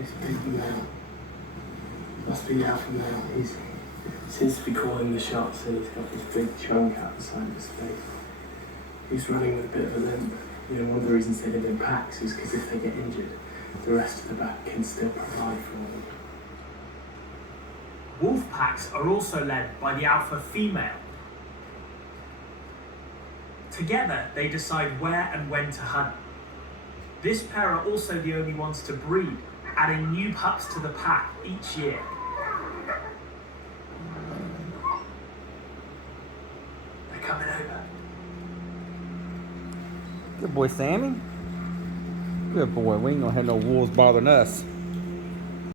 This big male. Must be the alpha male. He seems to be calling the shots and he's got this big chunk out the side of his face. He's running with a bit of a limp. One of the reasons they live in packs is because if they get injured, the rest of the pack can still provide for them. Wolf packs are also led by the alpha female. Together, they decide where and when to hunt. This pair are also the only ones to breed, adding new pups to the pack each year. They're coming over. Good boy, Sammy. Good boy. We ain't gonna have no wolves bothering us.